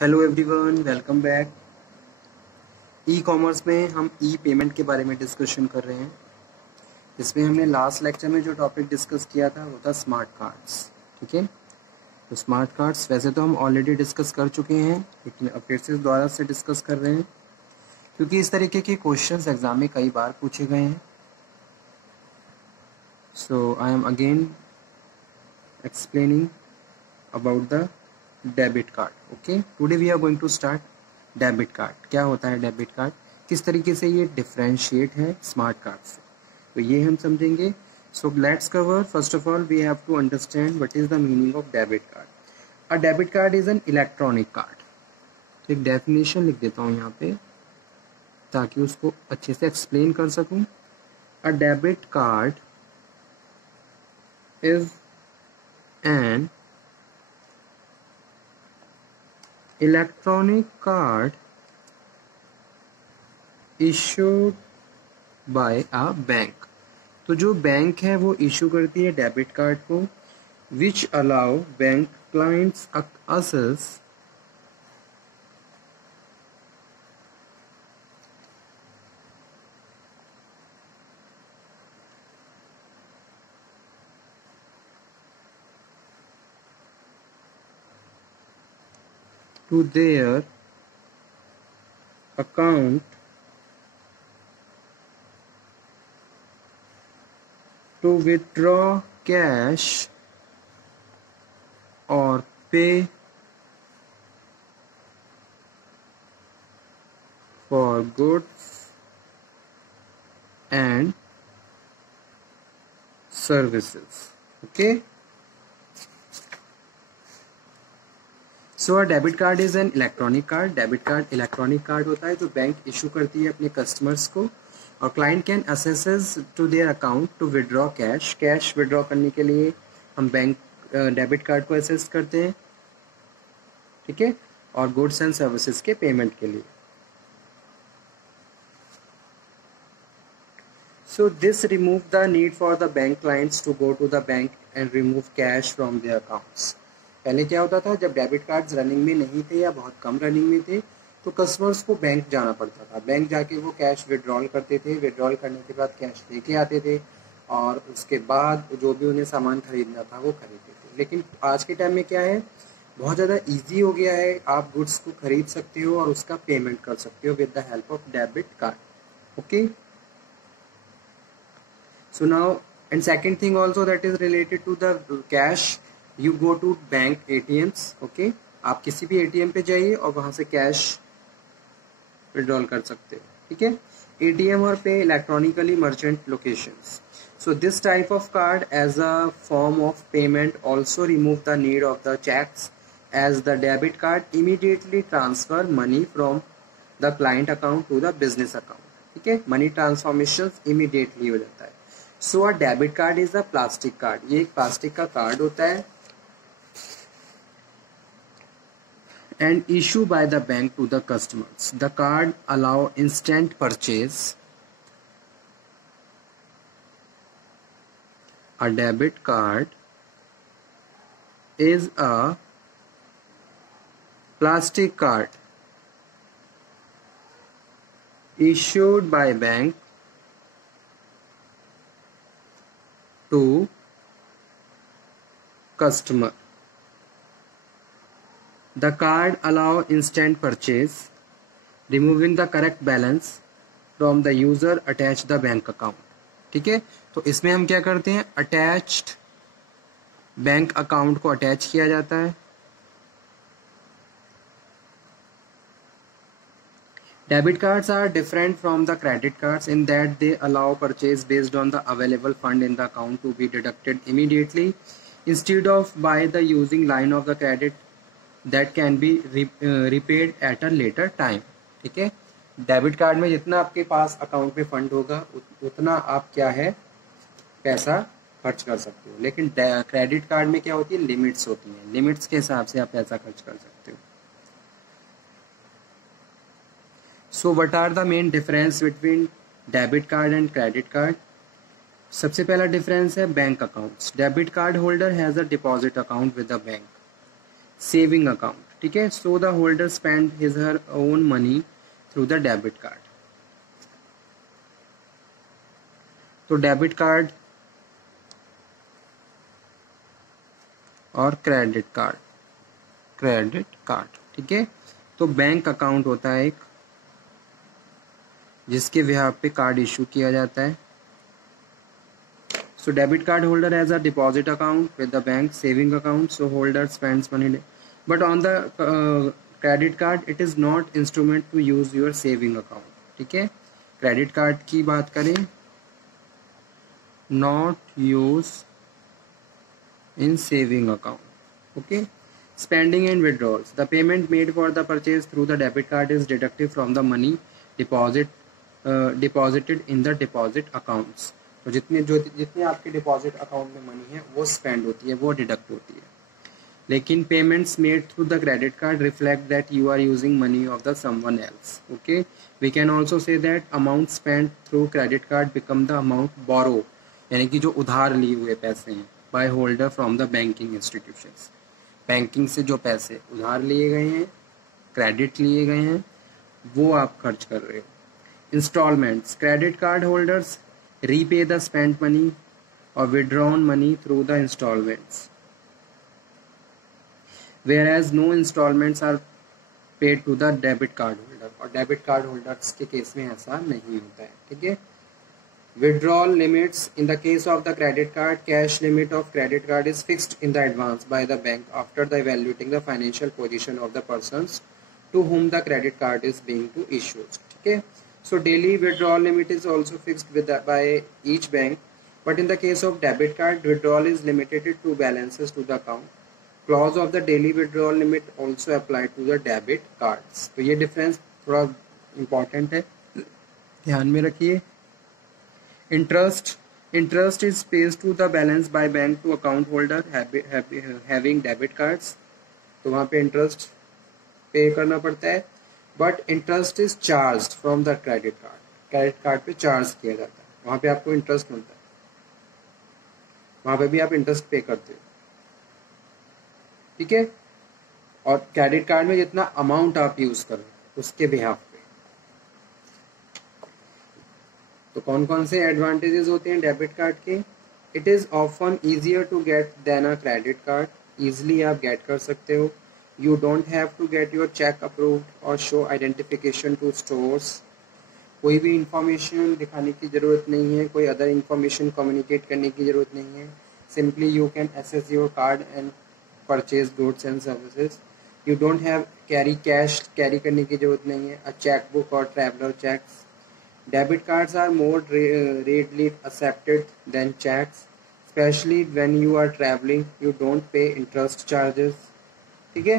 Hello everyone, welcome back. E commerce में हम ई payment के बारे में डिस्कशन कर रहे हैं। इसमें हमने लास्ट लेक्चर में जो टॉपिक डिस्कस किया था वो था स्मार्ट कार्ड्स। ठीक है, तो स्मार्ट कार्ड्स वैसे तो हम ऑलरेडी डिस्कस कर चुके हैं, लेकिन अब फिर से दोबारा से डिस्कस कर रहे हैं क्योंकि इस तरीके के क्वेश्चंस एग्जाम में कई बार पूछे गए हैं। So I am again explaining about the debit card. Okay, today we are going to start debit card. क्या होता है डेबिट कार्ड, किस तरीके से ये डिफरेंशिएट है स्मार्ट कार्ड से, तो ये हम समझेंगे। So let's cover first of all we have to understand what is the meaning of debit card. A debit card is an electronic card. तो एक डेफिनेशन लिख देता हूँ यहाँ पे ताकि उसको अच्छे से एक्सप्लेन कर सकूँ। अ debit card is an electronic card issued by a bank. तो जो बैंक है वो इशू करती है डेबिट कार्ड को, which allow bank clients assess to their account to withdraw cash or pay for goods and services. Okay, so a debit card is an electronic card. Debit card electronic card होता है जो bank issue करती है अपने customers को, और client can accesses to their account to withdraw cash. Cash withdraw करने के लिए हम बैंक डेबिट कार्ड को असेस करते हैं, ठीक है, और गुड्स एंड सर्विसेज के पेमेंट के लिए। So this remove the need for the bank clients to go to the bank and remove cash from their accounts. पहले क्या होता था, जब डेबिट कार्ड्स रनिंग में नहीं थे या बहुत कम रनिंग में थे तो कस्टमर्स को बैंक जाना पड़ता था। बैंक जाके वो कैश विड्रॉल करते थे, विड्रॉल करने के बाद कैश लेके आते थे और उसके बाद जो भी उन्हें सामान खरीदना था वो खरीदते थे। लेकिन आज के टाइम में क्या है, बहुत ज़्यादा ईजी हो गया है। आप गुड्स को खरीद सकते हो और उसका पेमेंट कर सकते हो with the help of debit card. Okay, so now and second thing also that is related to the cash, you go to bank ATMs. Okay, आप किसी भी एटीएम पे जाइए और वहां से कैश विड्रॉल कर सकते हो। ठीक है, एटीएम और pay electronically merchant locations. So this type of card as a form of payment also remove the need of the cheques as the debit card immediately transfer money from the client account to the business account. ठीक है, money transformation immediately हो जाता है। So a debit card is a plastic card. ये एक plastic का card होता है and issued by the bank to the customers. The card allow instant purchase. A debit card is a plastic card issued by bank to customer. The card allow instant purchase, removing the correct balance from the user attach the bank account. ठीक है, तो इसमें हम क्या करते हैं, attached bank account को attach किया जाता है। Debit cards are different from the credit cards in that they allow purchase based on the available fund in the account to be deducted immediately instead of by the using line of the credit that can be repaid at a later time. ठीक है, debit card में जितना आपके पास account में fund होगा उतना आप क्या है पैसा खर्च कर सकते हो, लेकिन क्रेडिट कार्ड में क्या होती है, लिमिट्स होती हैं। लिमिट्स के हिसाब से आप पैसा खर्च कर सकते हो। So what are the main difference between debit card and credit card? सबसे पहला डिफरेंस है bank accounts. Debit card holder has a deposit account with the bank, saving account. ठीक है. So the holder spend his her own money through the debit card. तो debit card और credit card. ठीक है. तो bank account होता है एक, जिसके बिहाफ पे कार्ड इशू किया जाता है. So debit card holder has a deposit account with the bank, saving account, so holder spends money. But on the credit card, it is not instrument to use your saving account. ठीक है. Credit card की बात करें, not use in saving account. Okay. Spending and withdrawals. The payment made for the purchase through the debit card is deducted from the money deposited in the deposit accounts. तो जितने आपके deposit account में money है वो spend होती है, वो deduct होती है. लेकिन payments made through the credit card reflect that you are using money of the someone else. Okay. We can also say that amount spend through credit card become the amount borrow, यानी कि जो उधार लिए हुए पैसे हैं by holder from the banking institutions. Banking से जो पैसे उधार लिए गए हैं, क्रेडिट लिए गए हैं, वो आप खर्च कर रहे हो. Installments. Credit card holders repay the spent money or withdrawn money through the installments, whereas no installments are paid to the debit card holder. और डेबिट कार्ड होल्डर्स के केस में ऐसा नहीं होता है. ठीक है. withdrawal limits. In the case of the credit card, cash limit of credit card is fixed in the advance by the bank after the evaluating the financial position of the persons to whom the credit card is being to issued. ठीक है. So daily withdrawal limit is also fixed by each bank, but in the case of debit card, withdrawal is limited to balances to the account. Clause of the daily withdrawal limit also apply to the debit cards. तो ये difference थोड़ा important है, ध्यान में रखिए. Interest is paid to the balance by bank to account holder having debit cards. तो वहाँ पे interest पे करना पड़ता है. But interest is charge from the credit card. Credit card पे चार्ज किया जाता है, वहां पे आपको इंटरेस्ट मिलता है, वहां पे भी आप इंटरेस्ट पे करते हो. ठीक है. और क्रेडिट कार्ड में जितना अमाउंट आप यूज कर रहे हो उसके बिहाफ पे. तो कौन कौन से एडवांटेजेस होते हैं डेबिट कार्ड के? It is often easier to get than a credit card. Easily आप गेट कर सकते हो. You don't have to get your check approved or show identification to stores. कोई भी इंफॉर्मेशन दिखाने की ज़रूरत नहीं है, कोई अदर इंफॉर्मेशन कम्युनिकेट करने की ज़रूरत नहीं है. Simply you can access your card and purchase goods and services. You don't have cash carry करने की ज़रूरत नहीं है. A checkbook or traveler checks. Debit cards are more readily accepted than checks, especially when you are traveling. You don't pay interest charges. ठीक है.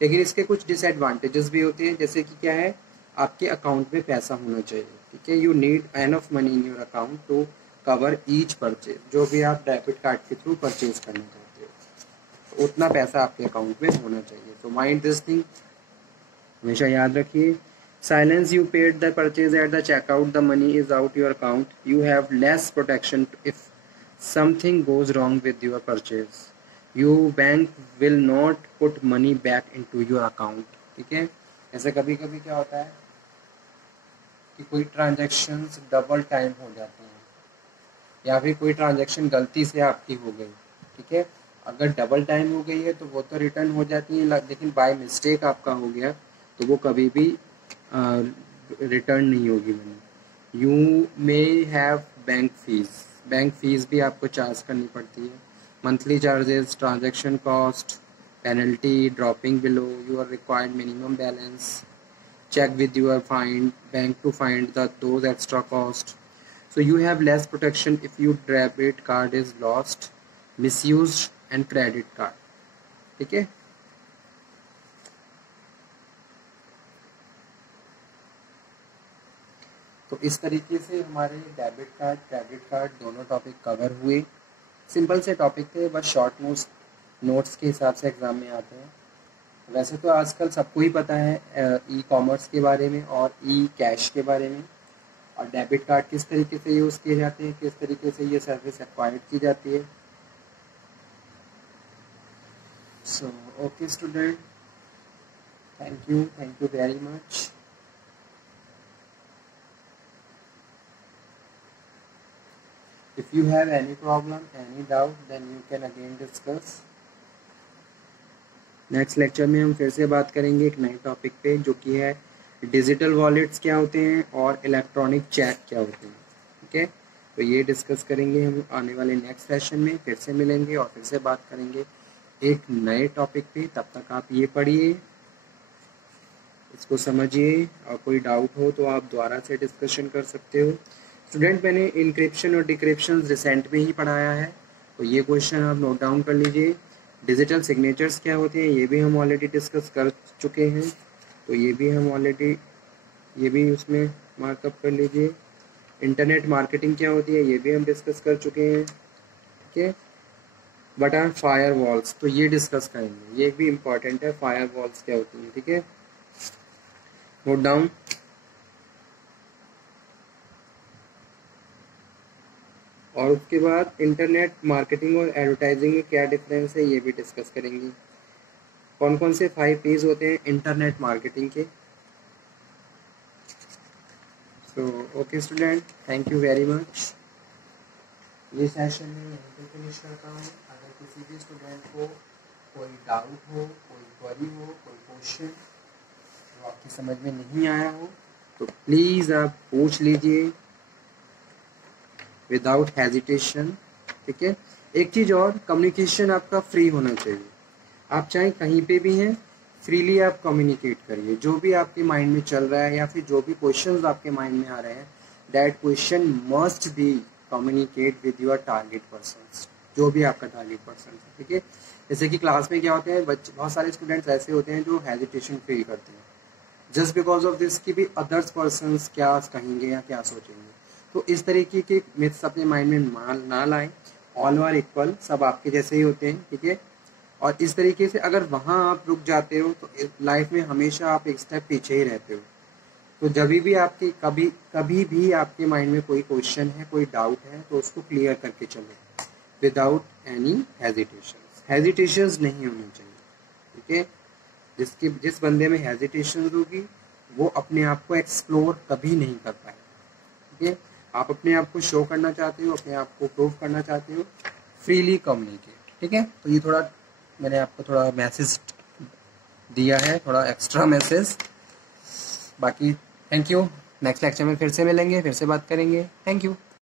लेकिन इसके कुछ डिसएडवांटेजेस भी होते हैं, जैसे कि क्या है, आपके अकाउंट में पैसा होना चाहिए. ठीक है. You need enough money in your account to cover each purchase. जो भी आप डेबिट कार्ड के थ्रू परचेज करना चाहते हो, तो उतना पैसा आपके अकाउंट में होना चाहिए. तो माइंड दिस थिंग, हमेशा याद रखिए. Silence. You paid the purchase at the checkout, the money is out your account. You have less protection if something goes wrong with your purchase. You bank will not put money back into your account. ठीक है. ऐसे कभी कभी क्या होता है कि कोई ट्रांजैक्शंस डबल टाइम हो जाते हैं, या फिर कोई ट्रांजैक्शन गलती से आपकी हो गई. ठीक है. अगर डबल टाइम हो गई है तो वो तो रिटर्न हो जाती है, लेकिन बाय मिस्टेक आपका हो गया तो वो कभी भी रिटर्न नहीं होगी money. You may have bank fees भी आपको चार्ज करनी पड़ती है. Monthly charges, transaction cost, penalty, dropping below your required minimum balance, check with your bank to find those extra cost. So you have less protection if your debit card is lost, misused and credit card. ठीक है. तो इस तरीके से हमारे debit card, credit card दोनों topic cover हुए. Simple से टॉपिक थे, बस शॉर्ट नोट्स के हिसाब से एग्ज़ाम में आते हैं. वैसे तो आजकल सबको ही पता है ई कॉमर्स के बारे में और ई कैश के बारे में, और डेबिट कार्ड किस तरीके से यूज़ किए जाते हैं, किस तरीके से ये सर्विस एक्वायर्ड की जाती है. So, okay student, thank you very much. If you have any problem, any doubt, then you can again discuss. Next lecture में हम फिर से बात करेंगे एक नए टॉपिक पे, जो कि है डिजिटल वॉलेट्स क्या होते हैं और इलेक्ट्रॉनिक चेक क्या होते हैं. ठीक है, तो ये डिस्कस करेंगे हम आने वाले नेक्स्ट सेशन में. फिर से मिलेंगे और फिर से बात करेंगे एक नए टॉपिक पे. तब तक आप ये पढ़िए, इसको समझिए, और कोई डाउट हो तो आप दोबारा से डिस्कशन कर सकते हो. स्टूडेंट, मैंने इंक्रिप्शन और डिक्रिप्शन रिसेंट में ही पढ़ाया है, तो ये क्वेश्चन आप नोट डाउन कर लीजिए. डिजिटल सिग्नेचर्स क्या होते हैं ये भी हम ऑलरेडी डिस्कस कर चुके हैं, तो ये भी उसमें मार्कअप कर लीजिए. इंटरनेट मार्केटिंग क्या होती है ये भी हम डिस्कस कर चुके हैं. ठीक है, बट आर फायर वॉल्स, तो ये डिस्कस करेंगे, ये भी इम्पॉर्टेंट है. फायर वॉल्स क्या होती हैं, ठीक है, नोट डाउन. और उसके बाद इंटरनेट मार्केटिंग और एडवर्टाइजिंग में क्या डिफरेंस है ये भी डिस्कस करेंगे. कौन कौन से 5 P's होते हैं इंटरनेट मार्केटिंग के. So okay student, thank you very much. ये सेशन में यहीं पे फिनिश करता हूँ. अगर किसी भी स्टूडेंट को कोई डाउट हो, कोई क्वेरी हो, कोई क्वेश्चन जो आपकी समझ में नहीं आया हो, तो प्लीज़ आप पूछ लीजिए विदाउट हेजिटेशन. ठीक है, एक चीज़ और, कम्युनिकेशन आपका फ्री होना चाहिए. आप चाहे कहीं पे भी हैं, फ्रीली आप कम्युनिकेट करिए. जो भी आपके माइंड में चल रहा है या फिर जो भी क्वेश्चंस आपके माइंड में आ रहे हैं, that question must be communicate with your target person, जो भी आपका टारगेट पर्सन है. ठीक है, जैसे कि क्लास में क्या होते हैं, बहुत सारे स्टूडेंट्स ऐसे होते हैं जो हेजिटेशन फील करते हैं जस्ट बिकॉज ऑफ दिस कि भी अदर्स पर्सन क्या कहेंगे या क्या सोचेंगे. तो इस तरीके के मिथ्स अपने माइंड में ना लाएं. ऑल आर इक्वल, सब आपके जैसे ही होते हैं. ठीक है, और इस तरीके से अगर वहाँ आप रुक जाते हो तो लाइफ में हमेशा आप एक स्टेप पीछे ही रहते हो. तो जब भी आपके कभी भी आपके माइंड में कोई क्वेश्चन है, कोई डाउट है, तो उसको क्लियर करके चलो विदाउट एनी हेजिटेशंस नहीं होनी चाहिए. ठीक है, जिस बंदे में हेजिटेशन होगी वो अपने आप को एक्सप्लोर कभी नहीं कर पाए. ठीक है, आप अपने आप को शो करना चाहते हो, अपने आप को प्रूव करना चाहते हो, फ्रीली कम्युनिकेट. ठीक है, तो ये थोड़ा मैंने आपको थोड़ा मैसेज दिया है, थोड़ा एक्स्ट्रा मैसेज. बाकी थैंक यू. नेक्स्ट लेक्चर में फिर से मिलेंगे, फिर से बात करेंगे. Thank you.